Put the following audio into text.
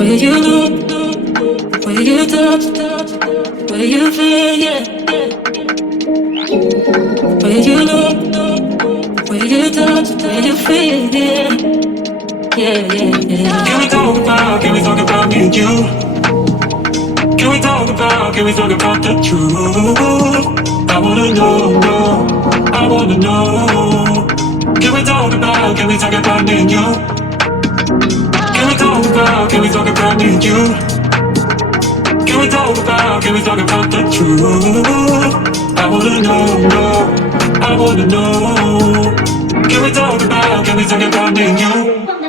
Will you look? Will you touch? Will you feel? Yeah. Will you look? Will you touch? Will you feel? Yeah. Yeah, yeah, yeah. Can we talk about me and you? Can we talk about the truth? I wanna know, I wanna know. Can we talk about me and you? Can we talk about me and you? Can we talk about the truth? I wanna know, I wanna know. Can we talk about me and you?